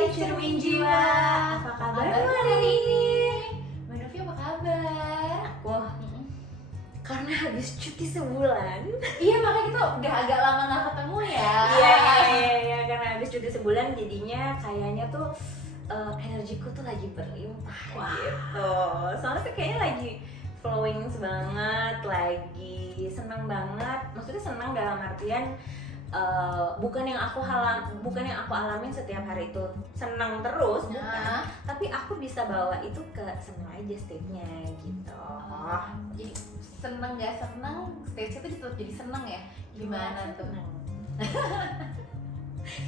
Hai Cermin Jiwa, apa kabar hari ini? Mbak Novi apa kabar? Wah, karena habis cuti sebulan. Iya makanya kita udah agak lama gak ketemu ya. Iya, karena habis cuti sebulan jadinya kayaknya tuh energiku tuh lagi berlimpah gitu. Soalnya tuh kayaknya lagi flowing banget, lagi senang banget. Maksudnya senang dalam artian bukan yang aku alamin setiap hari itu senang terus, bukan. Tapi aku bisa bawa itu ke senang aja state-nya gitu. Jadi seneng gak seneng, stage itu tetap jadi seneng ya? Gimana tuh?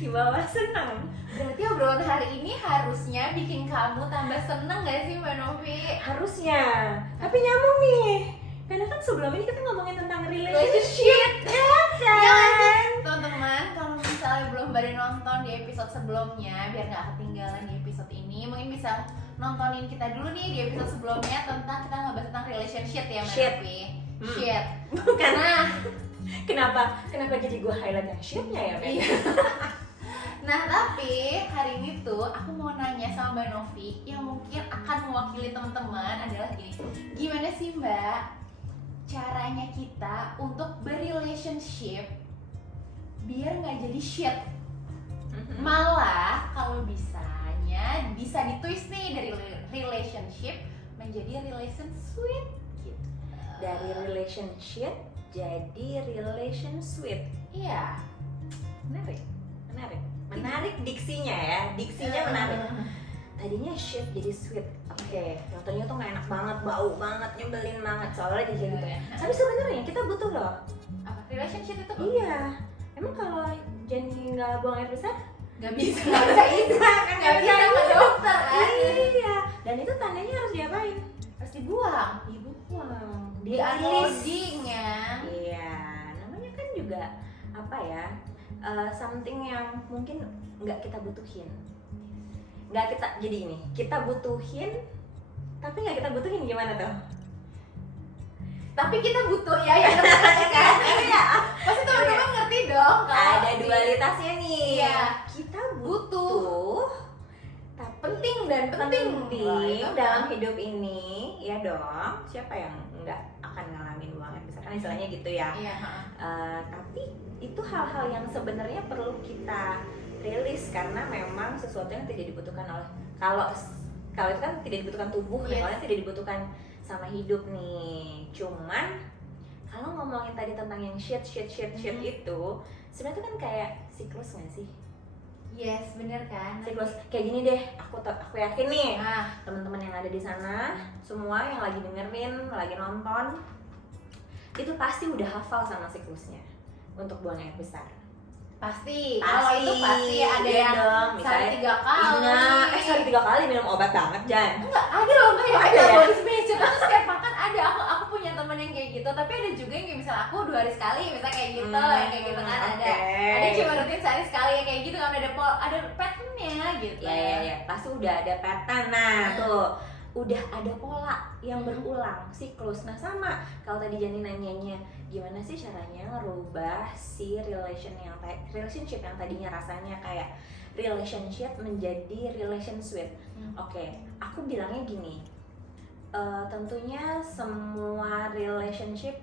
Di bawah senang. Berarti obrolan hari ini harusnya bikin kamu tambah seneng gak sih Mbak Novi? Harusnya, tapi nyambung nih. Karena kan sebelum ini kita ngomongin tentang relationship. Ya kan? Teman-teman, kalau misalnya belum pada nonton di episode sebelumnya, biar gak ketinggalan di episode ini, mungkin bisa nontonin kita dulu nih di episode sebelumnya tentang kita ngebahas tentang relationship ya Mbak Novi. Shit. Bukan. Nah, Kenapa jadi gue highlight yang shitnya ya, Mel? iya. Nah, tapi hari ini tuh aku mau nanya sama Mbak Novi yang mungkin akan mewakili teman-teman adalah gini. Gimana sih Mbak caranya kita untuk berrelationship biar nggak jadi shit? Malah kalau bisanya bisa ditwist nih dari relationship menjadi relation sweet gitu. Dari relationship jadi relation sweet. Iya. Menarik diksinya ya, menarik. Tadinya shit jadi sweet. Oke, nontonnya tuh gak enak banget, bau banget, nyebelin banget soalnya jadi gitu. Tapi sebenarnya kita butuh loh. Apa relationship itu? Iya. Emang kalau Jenny nggak buang air besar? Nggak bisa Nggak bisa ke dokter kan? Iya. Dan itu tandanya harus diapain? Harus dibuang. Dibuang. Di unloading ya. Iya. Namanya kan juga apa ya? Something yang mungkin nggak kita butuhin. Jadi ini kita butuhin, tapi nggak kita butuhin gimana tuh? Tapi kita butuh ya yang ngerti kan? Iya. Pasti teman-teman ngerti dong. Ada dualitasnya nih. Iya. Kita butuh, tapi penting penting dalam hidup ini, ya dong. Siapa yang nggak akan ngalamin banget? Misalkan istilahnya gitu ya. Iya. Tapi itu hal-hal yang sebenarnya perlu kita rilis karena memang sesuatu yang tidak dibutuhkan oleh kalau itu kan tidak dibutuhkan tubuh, kalau tidak dibutuhkan sama hidup nih. Cuman kalau ngomongin tadi tentang yang shit itu sebenarnya itu kan kayak siklus nggak sih? Yes, bener kan? Siklus kayak gini deh. Aku yakin nih teman-teman yang ada di sana semua yang lagi dengerin, lagi nonton itu pasti udah hafal sama siklusnya untuk buang air besar. Pasti. Kalau itu pasti ada yang dong, sehari 3 kali. Sehari 3 kali minum obat banget, Jan. Enggak, ada loh kayak metabolisme itu tuh setiap makan ada. Aku punya temen yang kayak gitu, tapi ada juga yang kayak misal aku 2 hari sekali, misal kayak gitu, yang kayak gitu kan ada. Ada yang cuma rutin sehari sekali yang kayak gitu kan ada patternnya gitu. Iya. Pasti udah ada pattern. Nah, tuh udah ada pola yang berulang siklus. Nah sama kalau tadi Jani nanyanya gimana sih caranya ngerubah si relationship yang tadinya rasanya kayak relationship menjadi relation sweet. Oke, aku bilangnya gini, tentunya semua relationship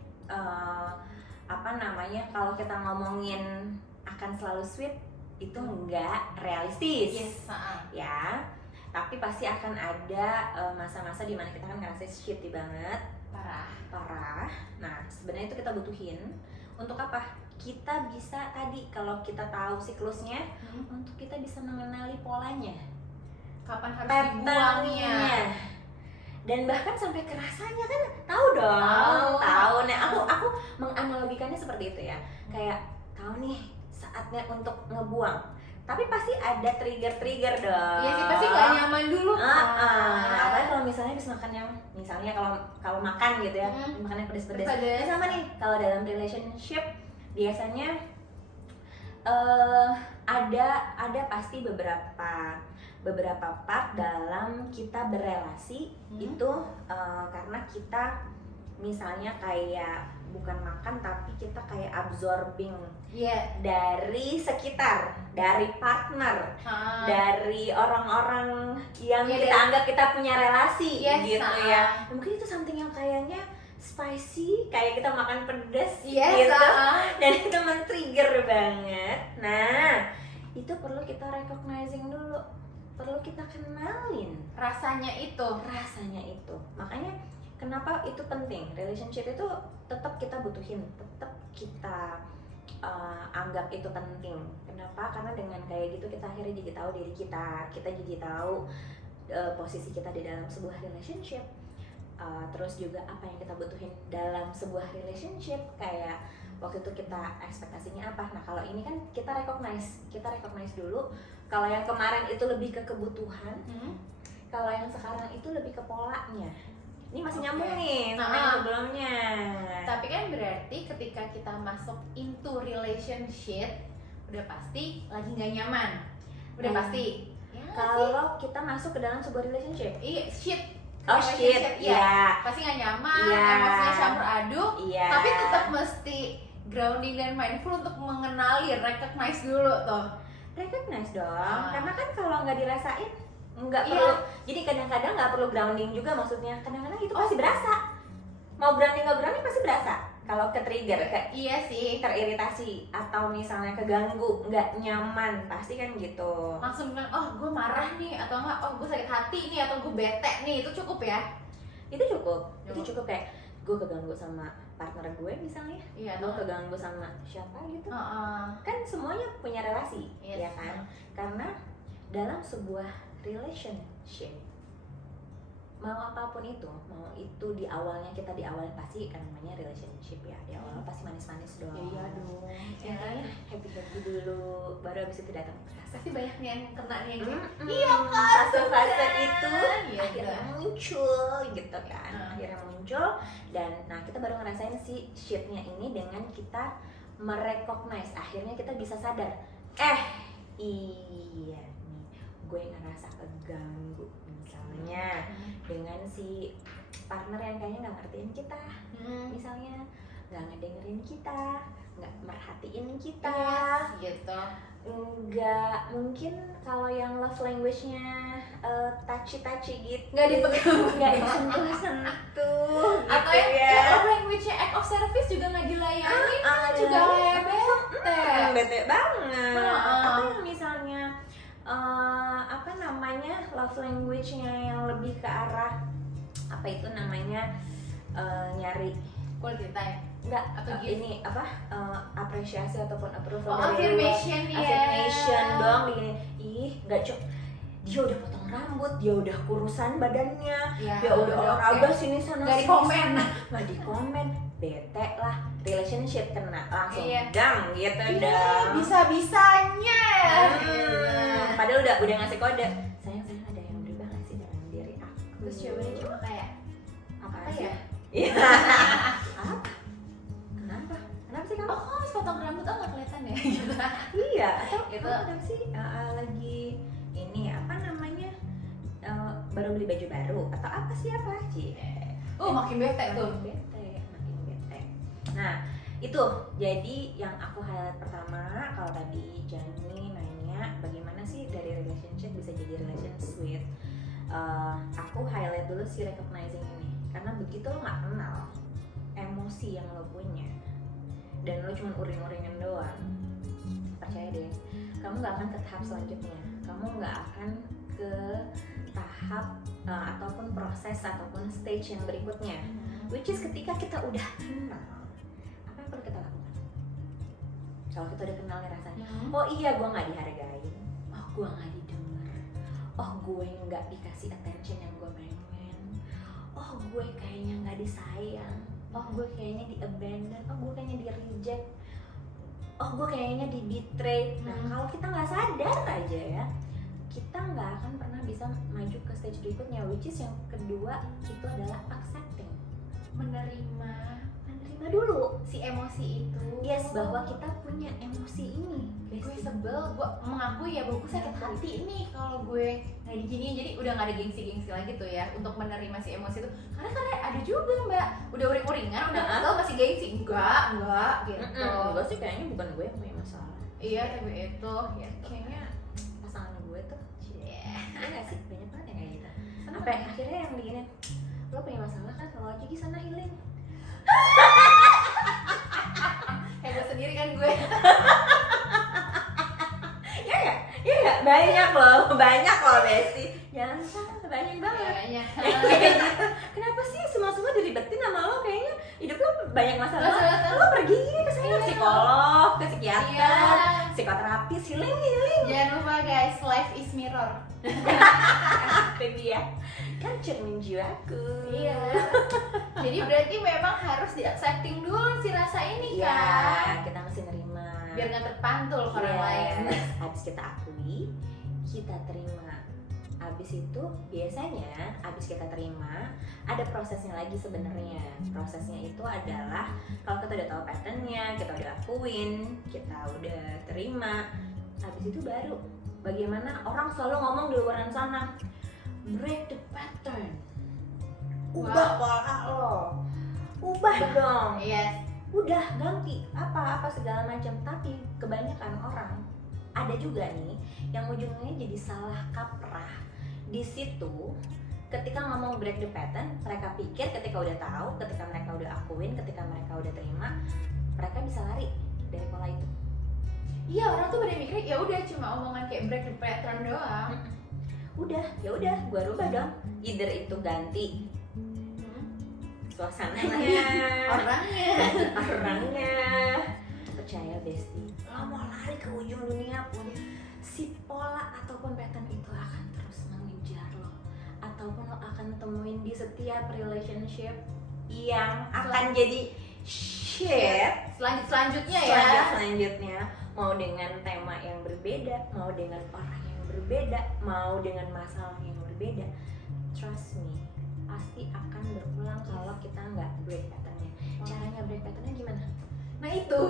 kalau kita ngomongin akan selalu sweet itu enggak realistis. Ya, tapi pasti akan ada masa-masa dimana kita kan ngerasa shitty banget, parah. Nah sebenarnya itu kita butuhin untuk apa? Kita bisa tadi kalau kita tahu siklusnya, untuk kita bisa mengenali polanya, kapan harus dibuangnya, dan bahkan sampai kerasanya kan tahu dong. Tahu. Nah aku menganalogikannya seperti itu ya, kayak tahu nih saatnya untuk ngebuang. Tapi pasti ada trigger dong. Iya sih, pasti nggak nyaman dulu. Apalagi kalau misalnya habis makan yang, misalnya kalau makan gitu ya, makan yang pedes-pedes. Nah, sama nih, kalau dalam relationship biasanya ada pasti beberapa part dalam kita berelasi itu karena kita misalnya kayak bukan makan tapi kita kayak absorbing Iya. dari sekitar, dari partner, Ah. dari orang-orang yang Iya, kita dari- anggap kita punya relasi Yes, gitu ya. Mungkin itu something yang kayaknya spicy, kayak kita makan pedas Yes, gitu, ah. dan itu men-trigger banget. Nah, itu perlu kita recognizing dulu, perlu kita kenalin Rasanya itu. rasanya itu. Makanya kenapa itu penting, relationship itu tetap kita butuhin, tetap kita anggap itu penting. Kenapa? Karena dengan kayak gitu kita akhirnya jadi tahu diri kita jadi tahu posisi kita di dalam sebuah relationship. Terus juga apa yang kita butuhin dalam sebuah relationship, kayak waktu itu kita ekspektasinya apa. Nah kalau ini kan kita recognize dulu. Kalau yang kemarin itu lebih ke kebutuhan, kalau yang sekarang itu lebih ke polanya. Ini masih Oke. nyambung nih sama yang sebelumnya. Tapi kan berarti ketika kita masuk into relationship, udah pasti lagi nggak nyaman. Udah pasti. Ya nggak sih? Kalau kita masuk ke dalam sebuah relationship, Iya, shit. oh shit, Relationship, ya. iya, Pasti nggak nyaman, Iya. emosinya campur aduk. iya. Tapi tetap mesti grounding dan mindful untuk mengenali, recognize dulu tuh. Recognize dong, Ah. karena kan kalau nggak dirasain nggak Iya. perlu. Jadi kadang-kadang nggak perlu grounding juga, maksudnya kadang-kadang itu pasti berasa. Mau grounding nggak grounding pasti berasa. Kalau ke trigger, kayak Iya sih. teriritasi atau misalnya keganggu, nggak nyaman, pasti kan gitu. Langsung bilang, oh gue marah nih, atau enggak, oh gue sakit hati nih, atau gue bete nih, itu cukup ya? Itu cukup kayak gue keganggu sama partner gue misalnya, Iya, gue keganggu sama siapa gitu. Kan semuanya punya relasi, Yes. ya kan? Karena dalam sebuah relationship, mau apapun itu, mau itu di awalnya kita pasti kan namanya relationship ya, di awal pasti manis-manis dong. Iya dong. Ya kan, happy dulu, baru abis itu datang rasa. Pasti banyak nih yang kena nih yang kayak, Iya kan, fase-fase kan? itu Iya, akhirnya iya. muncul gitu kan, Hmm. akhirnya muncul. Dan nah kita baru ngerasain si shitnya ini dengan kita merecognize, akhirnya kita bisa sadar, iya nih gue ngerasa keganggu misalnya dengan si partner yang kayaknya nggak ngertiin kita, misalnya nggak ngedengerin kita, nggak merhatiin kita, gitu. nggak, mungkin kalau yang love language-nya touchy gitu, Nggak dipegang. nggak disentuh-sentuh Atau gitu yang ya. love language-nya act of service juga nggak dilayani, kan juga kayak bete. Bete banget. Heeh. Atau yang misalnya apa namanya, love language-nya yang lebih ke arah apa itu namanya, nyari Quality time. enggak Atau gift. ini apa, apresiasi ataupun approval Oh, dari affirmation luar. ya. Affirmation dong, begini, ih nggak cok, dia udah potong rambut, dia udah kurusan badannya, Ya, dia udah olahraga oke. sini sana Nggak sini dikomen. sana. Nggak dikomen, bete lah, relationship kena langsung Iya. dang gitu Iya, dong. bisa-bisanya. Padahal udah ngasih kode, sayang ada yang berubah nggak sih dalam diri aku. Terus jawabannya cuma kayak, apa apa sih? ya? Iya. Apa? Kenapa sih kamu? Oh, kamu habis potong rambut, oh nggak kelihatan ya? Iya, atau Itu. kamu kenapa sih lagi ini apa namanya, baru beli baju baru atau apa sih Makin bete tuh. makin bete. Nah itu jadi yang aku highlight pertama. Kalau tadi Jani nanya bagaimana sih dari relationship bisa jadi relation sweet, aku highlight dulu si recognizing ini, karena begitu lo nggak kenal emosi yang lo punya dan lo cuma uring-uringan doang, percaya deh kamu nggak akan ke tahap selanjutnya, kamu nggak akan ke tahap ataupun proses ataupun stage yang berikutnya, which is ketika kita udah kenal, apa yang perlu kita lakukan? Kalau kita udah kenal nih rasanya, oh iya gue nggak dihargain, oh gue nggak didengar, oh gue nggak dikasih attention yang gue pengen, oh gue kayaknya nggak disayang, oh gue kayaknya di abandon, oh gue kayaknya di reject, oh gue kayaknya di betray. Nah kalau kita nggak sadar aja ya, kita nggak akan pernah bisa maju ke stage berikutnya, which is yang kedua itu adalah accepting. menerima dulu si emosi itu. yes bahwa kita punya emosi ini. Gue sebel, gue mengakui ya bahwa gue sakit hati nih kalau gue nggak diginiin. Jadi udah nggak ada gengsi-gengsi lagi tuh ya untuk menerima si emosi itu. Karena ada juga mbak, udah uring-uringan, udah kesel masih gengsi. Enggak gitu. Gue sih kayaknya bukan gue yang punya masalah. Iya tapi itu ya kayaknya Pasangan gue tuh yeah. iya nggak sih, banyak banget yang kayak gitu. Sampai akhirnya yang begini, lo punya masalah kan, lo aja di sana healing. Heboh sendiri kan gue. Iya nggak? Banyak loh Besti. Jangan salah, banyak banget. Kayaknya. Kenapa sih semua diribetin sama lo? Kayaknya hidup lo banyak masalah. Masalah. Lo pergi ke sana Iya. psikolog, ke psikiater, Iya. psikoterapis, healing. Jangan lupa guys, life is mirror. Itu dia. Kan cermin jiwaku. Iya. Jadi berarti memang harus di accepting dulu si rasa ini Iya, kan. kita mesti nerima. Biar nggak terpantul ke orang lain. Habis kita akui, kita terima. Habis itu biasanya habis kita terima ada prosesnya lagi sebenarnya. Prosesnya itu adalah kalau kita udah tahu patternnya, kita udah akuin, kita udah terima. Habis itu baru bagaimana orang selalu ngomong di luaran sana, break the pattern. Ubah pola lo. Ubah dong. Yes. Udah ganti apa segala macam, tapi kebanyakan orang ada juga nih yang ujungnya jadi salah kaprah di situ. Ketika ngomong break the pattern, mereka pikir ketika udah tahu, ketika mereka udah akuin, ketika mereka udah terima, mereka bisa lari dari pola itu. Iya, orang tuh pada mikir ya udah cuma omongan kayak break the pattern doang. Ya udah gua rubah dong. Either itu ganti suasananya, orangnya. Percaya Besti, lo mau lari ke ujung dunia pun si pola ataupun pattern itu akan terus mengejar lo, ataupun lo akan temuin di setiap relationship yang akan jadi shit Selanjutnya ya. selanjutnya, mau dengan tema yang berbeda, mau dengan orang yang berbeda, mau dengan masalah yang berbeda. Trust me, pasti akan berulang kalau kita nggak break patternnya. Caranya break patternnya gimana? Nah itu,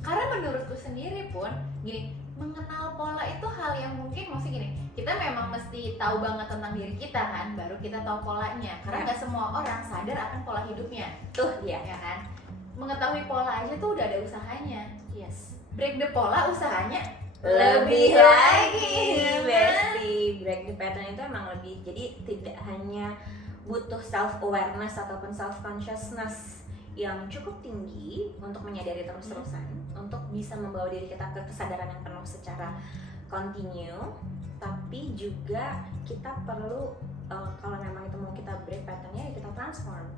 karena menurutku sendiri pun gini, mengenal pola itu hal yang mungkin maksudnya gini, kita memang mesti tahu banget tentang diri kita kan, baru kita tahu polanya. Karena nggak semua orang sadar akan pola hidupnya, Tuh dia. ya kan? Mengetahui pola aja tuh udah ada usahanya. Yes. Break the pola usahanya Lebih lagi, Besti. Break the pattern itu emang lebih, jadi tidak hanya butuh self awareness ataupun self consciousness yang cukup tinggi untuk menyadari terus-terusan, untuk bisa membawa diri kita ke kesadaran yang penuh secara continue, tapi juga kita perlu kalau memang itu mau kita break patternnya ya kita transform.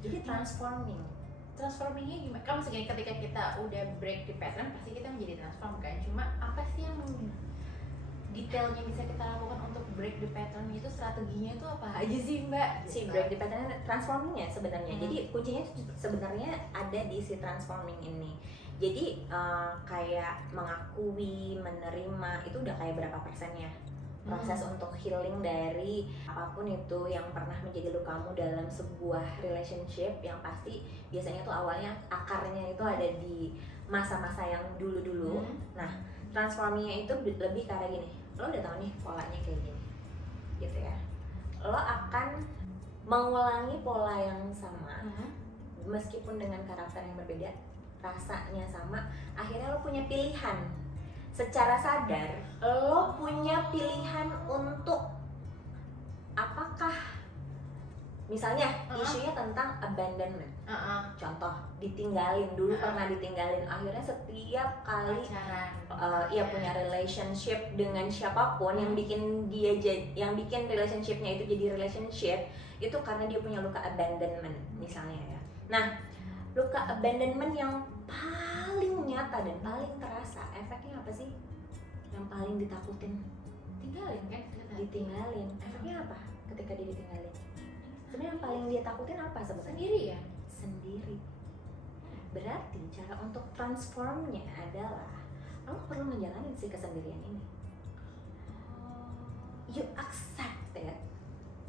Jadi transformingnya gimana? Kan maksudnya ketika kita udah break the pattern pasti kita menjadi transform kan? Cuma apa sih yang detailnya bisa kita lakukan untuk break the pattern itu, strateginya itu apa aja sih mbak? Si break the pattern transformingnya sebenarnya. Jadi kuncinya sebenarnya ada di si transforming ini. Jadi kayak mengakui, menerima itu udah kayak berapa persennya proses untuk healing dari apapun itu yang pernah menjadi lukamu dalam sebuah relationship, yang pasti biasanya tuh awalnya akarnya itu ada di masa-masa yang dulu-dulu. Nah, transformingnya itu lebih kayak gini, lo udah tahu nih polanya kayak gini gitu ya, lo akan mengulangi pola yang sama meskipun dengan karakter yang berbeda, rasanya sama, akhirnya lo punya pilihan. Secara sadar lo punya pilihan untuk apakah misalnya isunya tentang abandonment. Contoh, ditinggalin dulu, pernah ditinggalin, akhirnya setiap kali ia punya relationship dengan siapapun yang bikin dia yang bikin relationshipnya itu jadi relationship itu karena dia punya luka abandonment misalnya ya. Nah, luka abandonment yang paling nyata dan paling terasa efeknya apa sih? Yang paling ditakutin? Tinggalin kan? Ditinggalin. Efeknya apa ketika dia ditinggalin? Sebenarnya yang paling dia takutin apa sebenarnya? Sendiri ya? Sendiri. Berarti cara untuk transformnya adalah lo perlu menjalani si kesendirian ini. You accept it.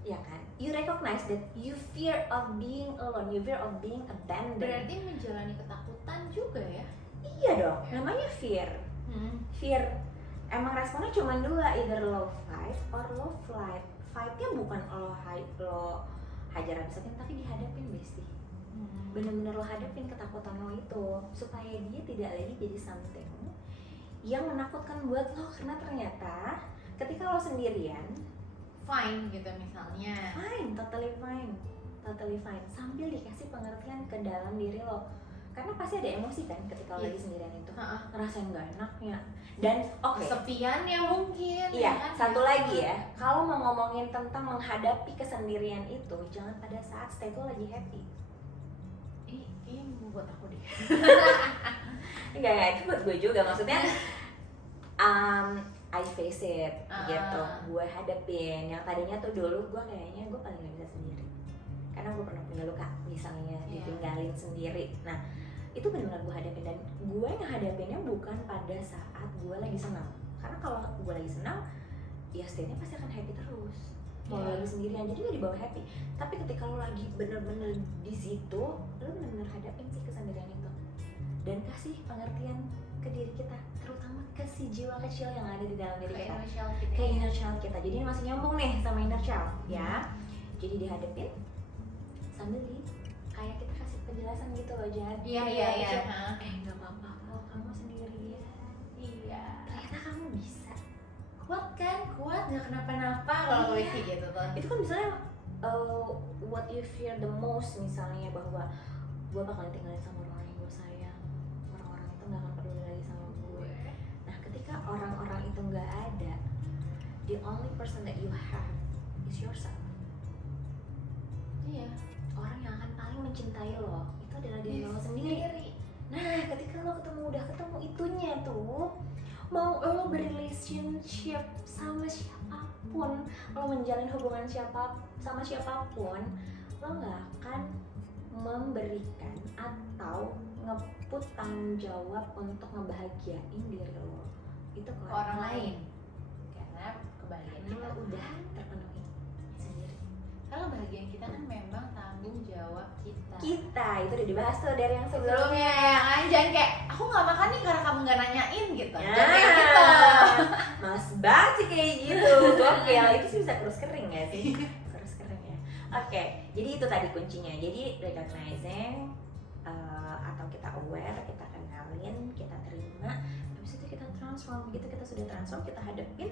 ya kan? You recognize that you fear of being alone, you fear of being abandoned. Berarti menjalani ketakutan juga ya? Iya dong, namanya fear. Fear, emang responnya cuma dua, either low fight or low flight. Fightnya bukan lo hajar habisin, tapi dihadapin bestie. Bener-bener lo hadapin ketakutan lo itu supaya dia tidak lagi jadi something yang menakutkan buat lo, karena ternyata ketika lo sendirian Fine gitu misalnya. fine, totally fine, sambil dikasih pengertian ke dalam diri lo, karena pasti ada emosi kan ketika lo lagi sendirian itu, ngerasain gak enaknya dan kesepiannya mungkin. Iya, kan? satu lagi ya, kalau mau ngomongin tentang menghadapi kesendirian itu, jangan pada saat state lo lagi happy. Ini buat aku deh. Enggak, itu buat gue juga, maksudnya I face it gitu, gue hadapin. Yang tadinya tuh dulu gue kayaknya gue paling gak bisa sendiri, karena gue pernah punya luka misalnya, ditinggalin sendiri. Nah itu benar-benar gue hadapin, dan gue ngehadapinnya bukan pada saat gue lagi senang, karena kalau gue lagi senang ya state-nya pasti akan happy terus. Mau lagi sendirian jadi gak dibawa happy, tapi ketika lo lagi bener-bener di situ, lo bener-bener hadapin sih kesendirian itu dan kasih pengertian ke diri kita, terutama ke si jiwa kecil yang ada di dalam diri kita, ke inner child kita. Jadi ini masih nyambung nih sama inner child ya. Jadi dihadapin sambil kayak kita kasih penjelasan gitu loh, Jan. Iya. Nggak apa-apa kok, kamu sendirian. Iya. Ternyata kamu bisa. Kuat kan? Kuat, nggak kenapa-napa kalau gue sih gitu tuh. Itu kan misalnya what you fear the most, misalnya bahwa gue bakal ditinggalin sama orang yang gue sayang, orang-orang itu nggak akan peduli lagi sama gue. Nah ketika orang-orang itu nggak ada, the only person that you have is yourself. Iya. Orang yang akan paling mencintai lo itu adalah diri lo sendiri. Nah ketika lo udah ketemu itunya tuh, mau lo berrelationship sama siapapun, lo menjalin hubungan sama siapapun, lo nggak akan memberikan atau ngeput tanggung jawab untuk ngebahagiain diri lo itu ke Orang lain. Karena kebahagiaan karena lo udah terpenuhi sendiri. Kalau bahagian kita kan memang tanggung jawab kita. Kita itu udah dibahas tuh dari yang sebelumnya. Sebelumnya ya kan, jangan kayak aku nggak makan nih karena kamu nggak nanyain gitu. Nah, Jangan kayak gitu. Mas banget sih kayak gitu. Gokil, itu sih bisa kurus kering ya sih? Kurus kering ya. Oke, jadi itu tadi kuncinya. Jadi recognizing atau kita aware, kita kenalin, kita terima, habis itu kita transform. Begitu kita sudah transform, kita hadapin,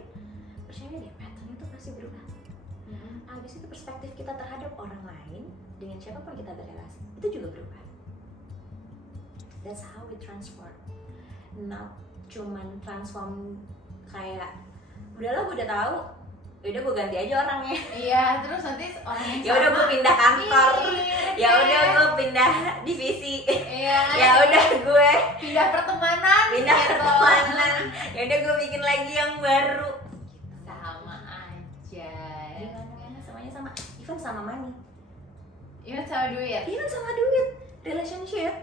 percaya deh patternnya tuh pasti berubah. Habis itu perspektif kita terhadap orang lain dengan siapapun kita berrelasi itu juga berubah. That's how we transform. Not cuman transform kayak udahlah gue udah tahu, yaudah gue ganti aja orangnya. Iya, terus nanti orang yang Ya udah gue pindah kantor. Ya udah iya. gue pindah divisi. Iya. Ya udah gue Pindah pertemanan. pindah gitu. pertemanan. Ya udah gue bikin lagi yang baru. Sama aja. Gimana semuanya sama. Even sama money. Iya sama duit. Even sama duit. Relationship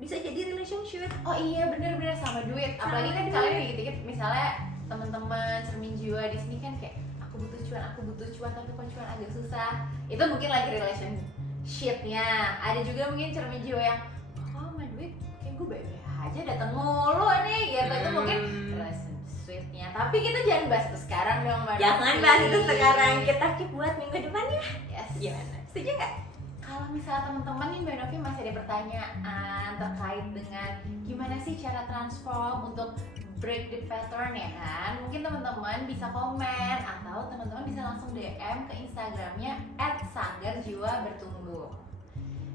bisa jadi relationship. Oh iya bener-bener sama duit. Apalagi kan kalian dikit-dikit misalnya teman-teman cermin jiwa di sini kan kayak aku butuh cuan tapi kok cuan agak susah. Itu mungkin lagi relationship-nya. Ada juga mungkin cermin jiwa yang sama duit kayak gue baik-baik aja datang mulu nih gitu. Itu mungkin relationship-nya. Tapi kita jangan bahas itu sekarang dong Mbak. Jangan Novi. bahas itu sekarang, kita keep buat minggu depannya. Yes. Gimana? Setuju nggak? Kalau misalnya teman-teman nih Mbak Novi masih ada pertanyaan terkait dengan gimana sih cara transform untuk break the pattern ya kan, mungkin teman-teman bisa komen atau teman-teman bisa langsung DM ke Instagramnya @sanggarjiwabertumbuh.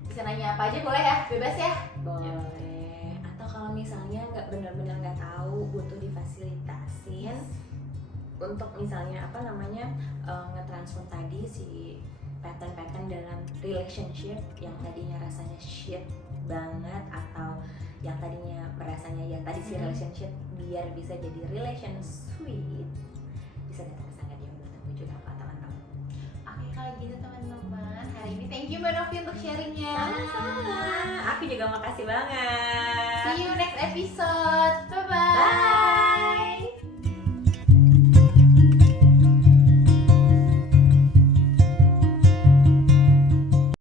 Bisa nanya apa aja boleh ya, bebas ya. Boleh. Atau kalau misalnya benar-benar nggak tahu, butuh difasilitasin untuk misalnya ngetransform tadi si pattern-pattern dalam relationship yang tadinya rasanya shit banget, atau yang tadinya merasanya ya tadi si relationship biar bisa jadi relation sweet, bisa datang ke Sanggar Jiwa Bertumbuh juga Pak teman-teman. Oke kalau gitu teman-teman, hari ini thank you Mbak Novi untuk sharingnya. Sama-sama. Aku juga makasih banget. See you next episode. Bye.